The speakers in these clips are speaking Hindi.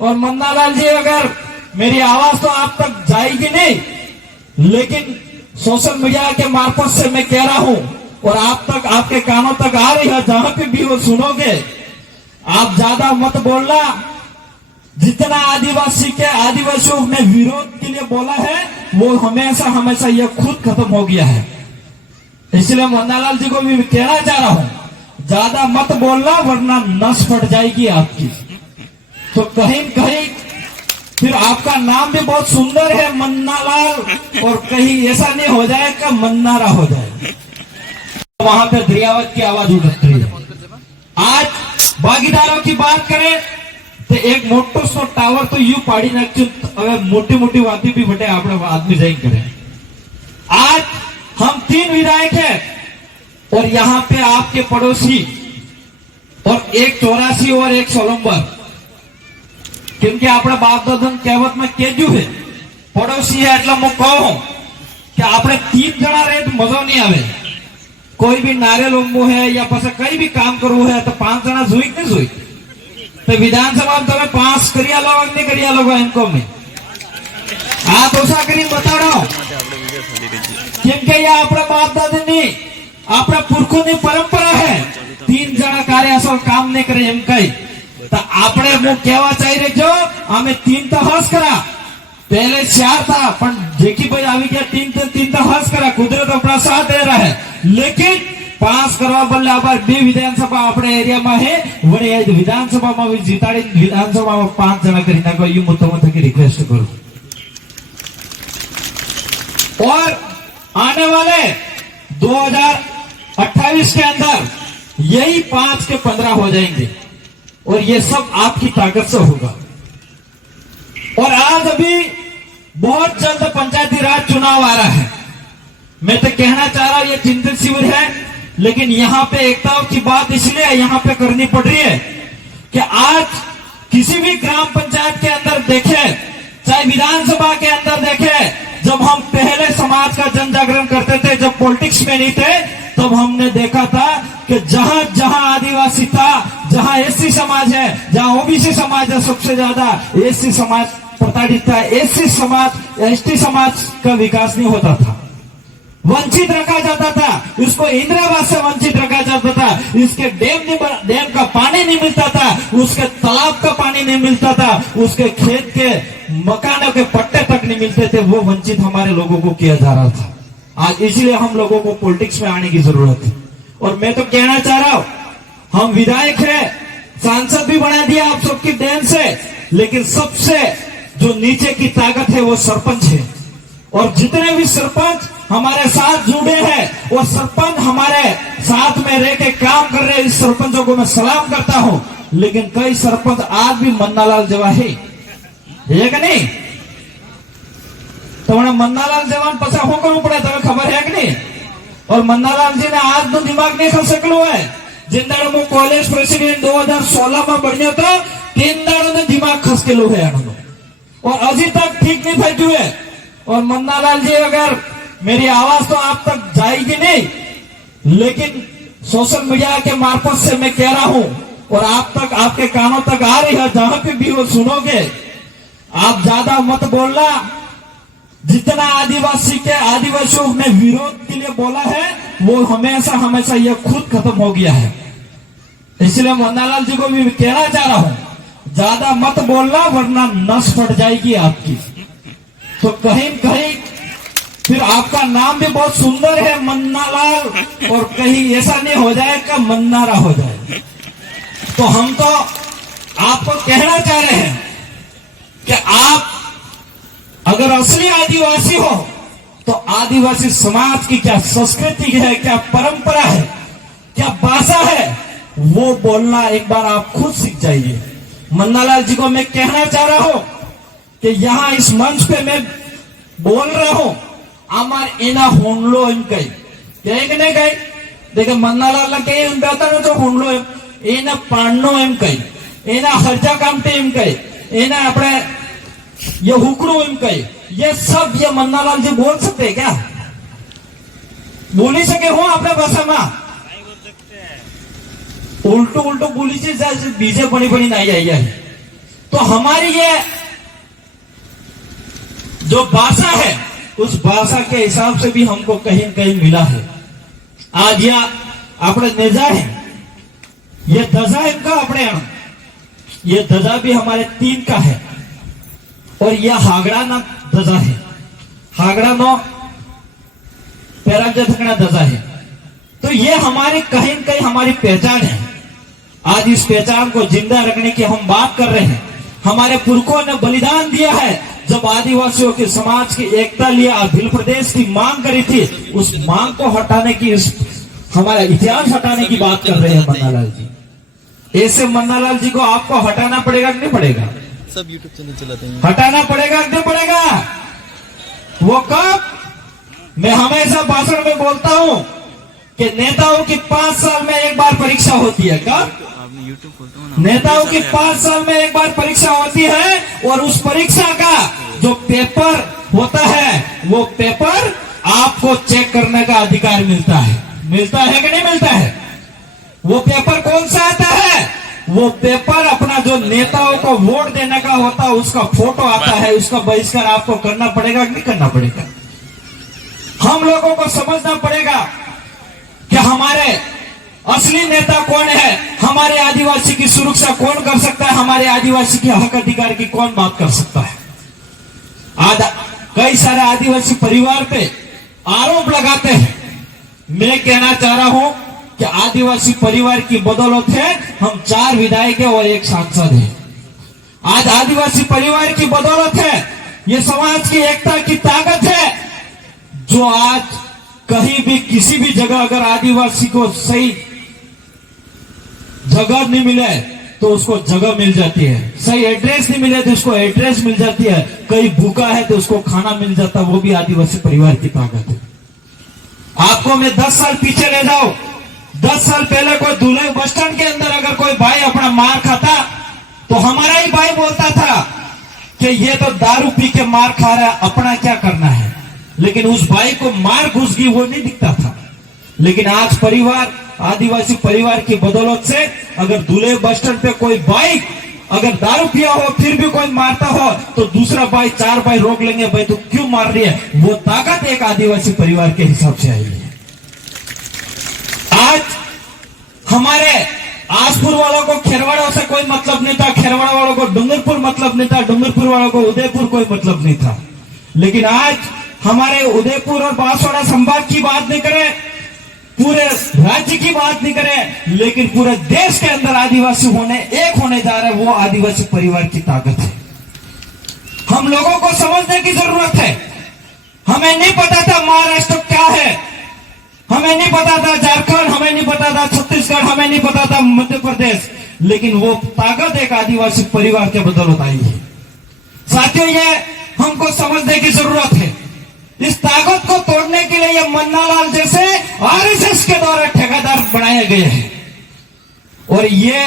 और मन्नालाल जी, अगर मेरी आवाज तो आप तक जाएगी नहीं, लेकिन सोशल मीडिया के मार्फत से मैं कह रहा हूं और आप तक, आपके कानों तक आ रही है, जहां पे भी वो सुनोगे, आप ज्यादा मत बोलना। जितना आदिवासियों ने विरोध के लिए बोला है, वो हमेशा हमेशा ये खुद खत्म हो गया है। इसलिए मन्नालाल जी को भी कहना चाह रहा हूं, ज्यादा मत बोलना वरना नस फट जाएगी आपकी। तो कहीं कहीं फिर आपका नाम भी बहुत सुंदर है मन्नालाल, और कहीं ऐसा नहीं हो जाए कि मन्नारा हो जाए। वहां पे दरियावत की आवाज उठती है। आज भागीदारों की बात करें तो एक मोटो सो टावर तो यू पाड़ी नाख्यु, मोटी मोटी बातें भी बटे आप आदमी जाइन करें। आज हम 3 विधायक हैं और यहाँ पे आपके पड़ोसी, और एक 84 और एक 16, क्योंकि अपना बाप दादा कहेवत में केजू है, पड़ोसी है એટલે હું કહું કે આપણે 3 જણા રહે તો મજો નહીં આવે। कोई भी नारियल उंबू है या પછી कई भी काम करવું है तो 5 જણા જોઈ કે નહીં જોઈ? तो विधानसभा में તમે 5 કર્યા લો કે નહીં કર્યા લો इनको में आप ओसा કરીને બતાડો, કેમ કે ये આપણા બાપ દાદાની, આપણા પુરખોની પરંપરા है। 3 જણા કાર્ય અસલ કામ નહીં કરે એમ કઈ तो आपने वो कहवा चाहिए जो हमें 3 तो हंस करा, पहले 4 था पर जेकी भाई आवी गया 3 तो हंस करा, कुदरत अपना साथ दे रहा है। लेकिन पास करवा बदले आबार 2 विधानसभा अपने एरिया में है, वही विधानसभा में भी जीताड़ी विधानसभा में 5 जना करी नाखो, यू मुद्दा की रिक्वेस्ट करूं। और आने वाले 2028 के अंदर यही 5 के 15 हो जाएंगे, और ये सब आपकी ताकत से होगा। और आज अभी बहुत जल्द पंचायती राज चुनाव आ रहा है। मैं तो कहना चाह रहा हूं ये चिंतित शिविर है, लेकिन यहाँ पे एकता की बात इसलिए यहाँ पे करनी पड़ रही है कि आज किसी भी ग्राम पंचायत के अंदर देखे, चाहे विधानसभा के अंदर देखे, जब हम पहले समाज का जन जागरण करते थे, जब पॉलिटिक्स में नहीं थे, तब हमने देखा था कि जहां जहां आदिवासी था, जहां एससी समाज है, जहां ओबीसी समाज है, सबसे ज्यादा एससी समाज प्रताड़ित था। एससी समाज, एसटी समाज का विकास नहीं होता था, वंचित रखा जाता था, उसको इंदिरावास से वंचित रखा जाता था, इसके डैम का पानी नहीं मिलता था, उसके तालाब का पानी नहीं मिलता था, उसके खेत के मकानों के पट्टे तक नहीं मिलते थे। वो वंचित हमारे लोगों को किया जा रहा था। आज इसलिए हम लोगों को पॉलिटिक्स में आने की जरूरत है। और मैं तो कहना चाह रहा हूं, हम विधायक हैं, सांसद भी बना दिया आप सबकी देन से, लेकिन सबसे जो नीचे की ताकत है वो सरपंच है। और जितने भी सरपंच हमारे साथ जुड़े हैं, वो सरपंच हमारे साथ में रह के काम कर रहे हैं, इस सरपंचों को मैं सलाम करता हूं। लेकिन कई सरपंच आज भी मन्नालाल जवा है कि नहीं? तो मन्नालाल जवान पछा શું કરવું પડે તમે ખબર है कि नहीं? और मन्नालाल जी ने आज नो दिमाग नहीं खस सकलो है। जिन दाड़ो मो कॉलेज प्रेसिडेंट 2016 में बन्यो तो 3 दाड़ो ने दिमाग खसकेलो है आनो, और अभी तक ठीक नहीं थयु है। और मन्नालाल जी, अगर मेरी आवाज तो आप तक जाएगी नहीं, लेकिन सोशल मीडिया के मार्फत से मैं कह रहा हूं और आप तक, आपके कानों तक आ रही है, जहां पे भी वो सुनोगे, आप ज्यादा मत बोलना। जितना आदिवासियों ने विरोध के लिए बोला है, वो हमेशा हमेशा ये खुद खत्म हो गया है। इसलिए मन्नालाल जी को भी कहना चाह रहा हूं, ज्यादा मत बोलना वरना नस फट जाएगी आपकी। तो कहीं कहीं फिर आपका नाम भी बहुत सुंदर है मन्नालाल, और कहीं ऐसा नहीं हो जाए कि मन्नारा हो जाए। तो हम तो आपको कहना चाह रहे हैं कि आप अगर असली आदिवासी हो तो आदिवासी समाज की क्या संस्कृति है, क्या परंपरा है, क्या भाषा है, वो बोलना एक बार आप खुद सीख जाइए। मन्नालाल जी को मैं कहना चाह रहा हूं कि यहां इस मंच पे मैं बोल रहा हूं, आमार एना होंडलो एम कही कहे कि नहीं कही? देखे मन्नालाल कही एम कहता तो होंडलो एना पाणनो एम कही, एना हरजा कामटे एम कही, एना अपने ये हुकड़ू एम कही। ये सब ये मन्नालाल जी बोल सकते हैं क्या? बोली सके हो अपने भाषा में? उल्टो उल्टो बोली बीजे बनी बनी नहीं आई है। तो तो हमारी ये जो भाषा है उस भाषा के हिसाब से भी हमको कहीं कहीं मिला है। आज या अपने नेजा है, ये दजा इनका अपने यहाँ, ये दजा भी हमारे 3 का है, और यह हागड़ा ना दजा है, हागड़ा नो पैराजथकना दजा है। तो ये हमारी कहीं कहीं हमारी पहचान है। आज इस पहचान को जिंदा रखने की हम बात कर रहे हैं। हमारे पुरखों ने बलिदान दिया है। जब आदिवासियों के समाज की एकता लिए भील प्रदेश की मांग करी थी, उस मांग को हटाने की, हमारा इतिहास हटाने की बात कर रहे हैं मन्नालाल जी। ऐसे मन्नालाल जी को आपको हटाना पड़ेगा कि नहीं पड़ेगा? सब यूट्यूब चैनल चलाते हैं। हटाना पड़ेगा कि नहीं पड़ेगा? वो कब? मैं हमेशा भाषण में बोलता हूं कि नेताओं की 5 साल में एक बार परीक्षा होती है। कब? यूट्यूब खोलते हो ना, नेताओं की 5 साल में एक बार परीक्षा होती है, और उस परीक्षा का जो पेपर होता है, वो पेपर आपको चेक करने का अधिकार मिलता है। मिलता है कि नहीं मिलता है? वो पेपर कौन सा आता है? वो पेपर अपना जो नेताओं को वोट देने का होता है, उसका फोटो आता है। उसका बहिष्कार आपको करना पड़ेगा कि नहीं करना पड़ेगा? हम लोगों को समझना पड़ेगा कि हमारे असली नेता कौन है, हमारे आदिवासी की सुरक्षा कौन कर सकता है, हमारे आदिवासी के हक अधिकार की कौन बात कर सकता है। आज कई सारे आदिवासी परिवार पे आरोप लगाते हैं। मैं कहना चाह रहा हूं कि आदिवासी परिवार की बदौलत है हम 4 विधायक है और 1 सांसद है। आज आदिवासी परिवार की बदौलत है, ये समाज की एकता की ताकत है, जो आज कहीं भी किसी भी जगह अगर आदिवासी को सही जगह नहीं मिले तो उसको जगह मिल जाती है, सही एड्रेस नहीं मिले तो उसको एड्रेस मिल जाती है, कहीं भूखा है तो उसको खाना मिल जाता है। वो भी आदिवासी परिवार की ताकत है। आपको मैं 10 साल पीछे ले जाऊं, 10 साल पहले कोई दूल्हे बस स्टैंड के अंदर अगर कोई भाई अपना मार खाता तो हमारा ही भाई बोलता था कि ये तो दारू पी के मार खा रहा है, अपना क्या करना है। लेकिन उस भाई को मार घुस गई वो नहीं दिखता था। लेकिन आज परिवार, आदिवासी परिवार की बदौलत से अगर दूल्हे बस स्टैंड पे कोई भाई अगर दारू पिया हो फिर भी कोई मारता हो तो दूसरा भाई 4 भाई रोक लेंगे, भाई तो क्यों मार रही है। वो ताकत एक आदिवासी परिवार के हिसाब से आई है। आज हमारे आसपुर वालों को खेरवाड़ा से कोई मतलब नहीं था, खेरवाड़ा वालों को डूंगरपुर मतलब नहीं था, डूंगरपुर वालों को उदयपुर कोई मतलब नहीं था। लेकिन आज हमारे उदयपुर और बांसवाड़ा संभाग की बात नहीं करें, पूरे राज्य की बात नहीं करें, लेकिन पूरे देश के अंदर आदिवासी एक होने जा रहे हैं, वो आदिवासी परिवार की ताकत है। हम लोगों को समझने की जरूरत है। हमें नहीं पता था महाराष्ट्र क्या है, हमें नहीं पता था झारखंड, हमें नहीं पता था छत्तीसगढ़, हमें नहीं पता था मध्य प्रदेश, लेकिन वो ताकत एक आदिवासी परिवार के बदौलत आई है। साथियों, ये हमको समझने की जरूरत है। इस ताकत को तोड़ने के लिए ये मन्नालाल जैसे आरएसएस के द्वारा ठेकेदार बनाए गए हैं, और ये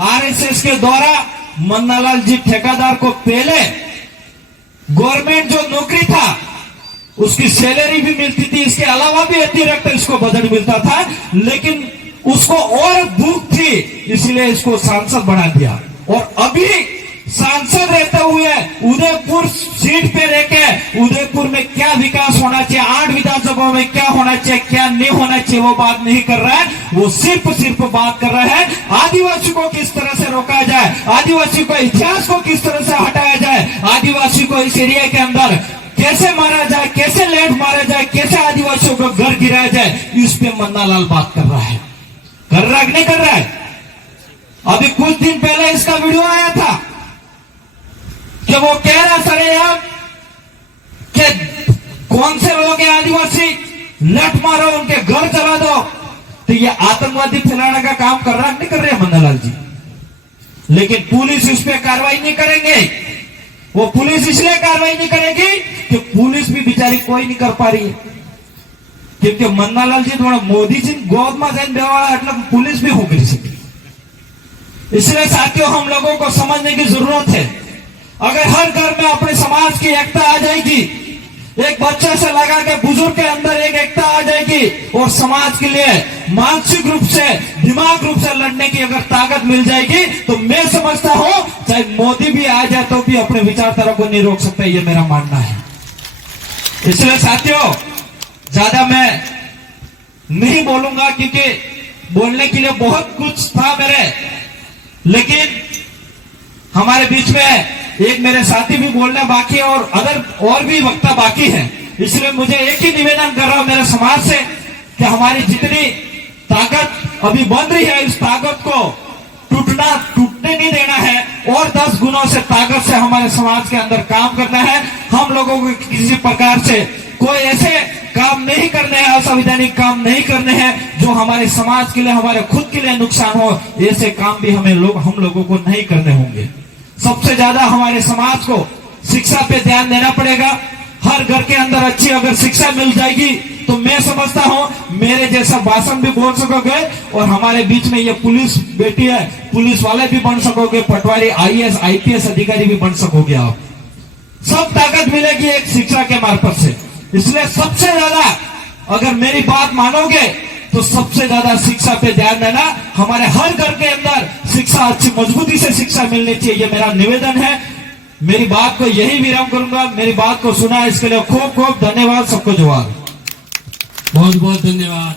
आरएसएस के द्वारा मन्नालाल जी ठेकेदार को पहले गवर्नमेंट जो नौकरी था उसकी सैलरी भी मिलती थी, इसके अलावा भी अतिरिक्त इसको बजट मिलता था, लेकिन उसको और भूख थी इसलिए इसको सांसद बना दिया। और अभी सांसद रहते हुए उदयपुर सीट पे रहकर उदयपुर में क्या विकास होना चाहिए, 8 विधानसभा में क्या होना चाहिए, क्या नहीं होना चाहिए, वो बात नहीं कर रहा है। वो सिर्फ बात कर रहा है आदिवासी को किस तरह से रोका जाए, आदिवासी को इतिहास को किस तरह से हटाया जाए, आदिवासी को इस एरिया के अंदर कैसे मारा जाए, कैसे लैंड मारा जाए, कैसे आदिवासियों को घर गिराया जाए, इस पे मन्नालाल बात कर रहा है। कर रहा है कि नहीं कर रहा है? अभी कुछ दिन पहले इसका वीडियो आया था कि वो कह रहा सरेआम कि कौन से लोग हैं आदिवासी, लट मारो, उनके घर जला दो। तो ये आतंकवादी फैलाने का काम कर रहा नहीं कर रहे मन्नालाल जी। लेकिन पुलिस इस पे कार्रवाई नहीं करेंगे। वो पुलिस इसलिए कार्रवाई नहीं करेगी कि पुलिस भी बेचारी कोई नहीं कर पा रही है, क्योंकि मन्नालाल जी थोड़ा मोदी जी गोद में जैन बेवाड़ा मतलब पुलिस भी हो गई सके। इसलिए साथियों, हम लोगों को समझने की जरूरत है। अगर हर घर में अपने समाज की एकता आ जाएगी, एक बच्चे से लगा के बुजुर्ग के अंदर एक एकता आ जाएगी और समाज के लिए मानसिक रूप से, दिमाग रूप से लड़ने की अगर ताकत मिल जाएगी तो मैं समझता हूं चाहे मोदी भी आ जाए तो भी अपने विचारधारा को नहीं रोक सकता, ये मेरा मानना है। इसलिए साथियों ज्यादा मैं नहीं बोलूंगा क्योंकि बोलने के लिए बहुत कुछ था मेरे, लेकिन हमारे बीच में एक मेरे साथी भी बोलना बाकी है और भी वक्ता बाकी है। इसलिए मुझे एक ही निवेदन कर रहा हूं मेरे समाज से कि हमारी जितनी ताकत अभी बन रही है इस ताकत को टूटने नहीं देना है और 10 गुणों से ताकत से हमारे समाज के अंदर काम करना है। हम लोगों को किसी प्रकार से कोई ऐसे काम नहीं करने हैं, असंवैधानिक काम नहीं करने हैं जो हमारे समाज के लिए, हमारे खुद के लिए नुकसान हो। ऐसे काम भी हम लोगों को नहीं करने होंगे। सबसे ज्यादा हमारे समाज को शिक्षा पे ध्यान देना पड़ेगा। हर घर के अंदर अच्छी अगर शिक्षा मिल जाएगी तो मैं समझता हूं मेरे जैसा भाषण भी बोल सकोगे और हमारे बीच में ये पुलिस बेटी है, पुलिस वाले भी बन सकोगे, पटवारी, IAS, IPS अधिकारी भी बन सकोगे। आप सब ताकत मिलेगी एक शिक्षा के मार्फत से। इसलिए सबसे ज्यादा अगर मेरी बात मानोगे तो सबसे ज्यादा शिक्षा पे ध्यान देना। हमारे हर घर के अंदर शिक्षा, अच्छी मजबूती से शिक्षा मिलनी चाहिए, ये मेरा निवेदन है। मेरी बात को यही विराम करूंगा। मेरी बात को सुना इसके लिए खूब खूब धन्यवाद। सबको जोहार। बहुत बहुत धन्यवाद।